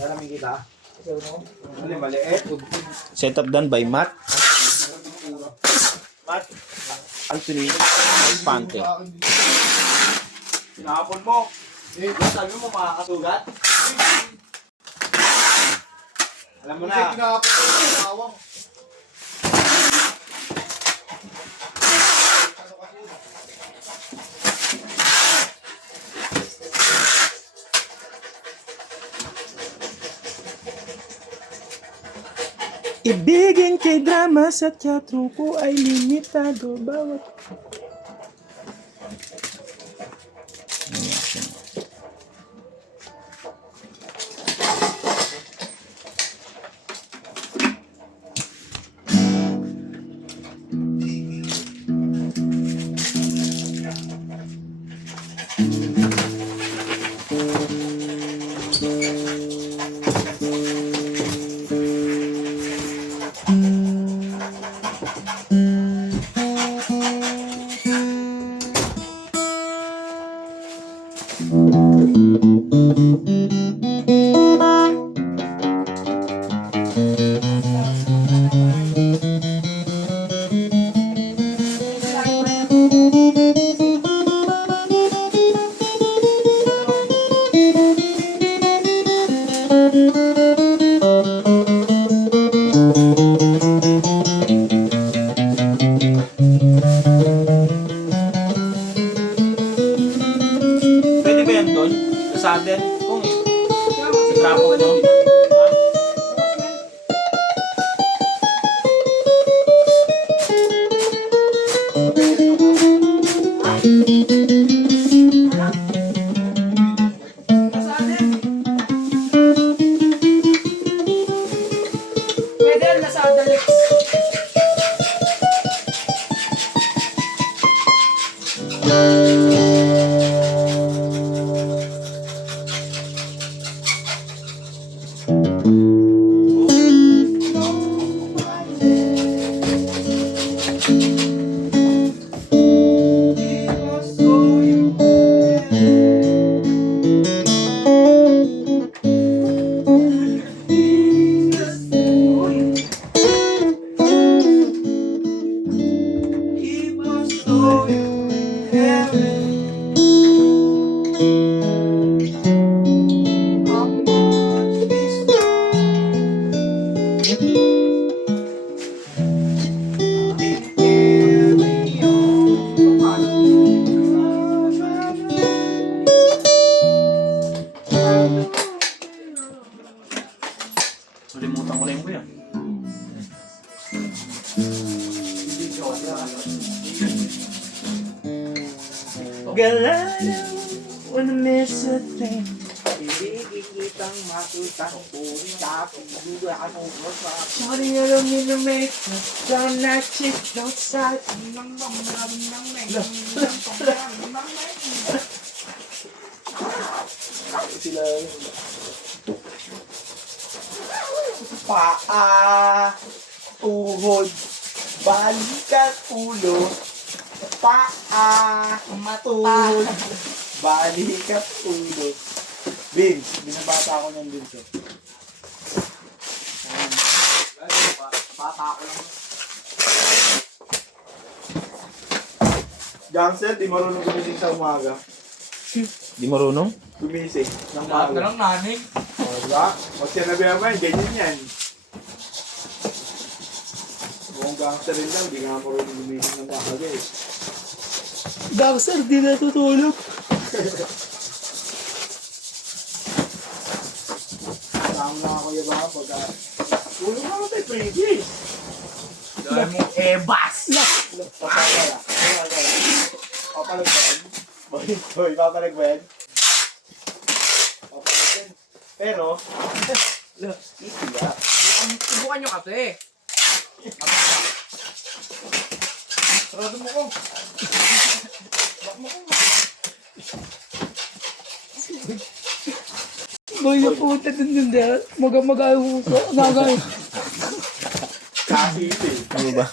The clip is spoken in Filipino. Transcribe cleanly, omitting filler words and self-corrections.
Maraming kita. Maliit. Setup done by Matt. Matt Anthony Pante. Sinapon mo. Sabi mo makakasugat. Alam mo na. Ibigin kay drama sa teatro ko ay limitado bawat... Pwede ba yan doon? Sa atin? Kung sa trapo mo? Pwede yan, nasa Adalex. Nalimutan ko na yung kuya. Girl, I don't wanna miss a thing. Ibigin kitang matutang puri tapos duga ako sa Shawty, I don't mean to make a done that shit outside. Sila paa, tuhod, balikat, ulo, paa, tuhod, balikat, ulo. Vince, binabata ako ng Vince. Bata ako lang. Gangster, di marunong gumising sa umaga. Di marunong? Gumising ng Lahat na umaga. lang naning. O, diba? Pag sinabihan mo yan, ganyan yan. Kung gangster rin lang, di nga marunong gumising ng umaga eh. Gangster, di natutulog. Tama na ako yung mga pagka... Tulong ako tayo, previous. Dahil mo ebas. Papalagbayan. Papalagbayan. Boy, papalagbayan. Papalagbayan. Pero, easy ah. Subukan nyo kasi. Sarado mo ko. Bak mo ko. Boy, na puta dun dahil. Maga-maga yung uso. Nagay. Kasi ito eh. Ano ba?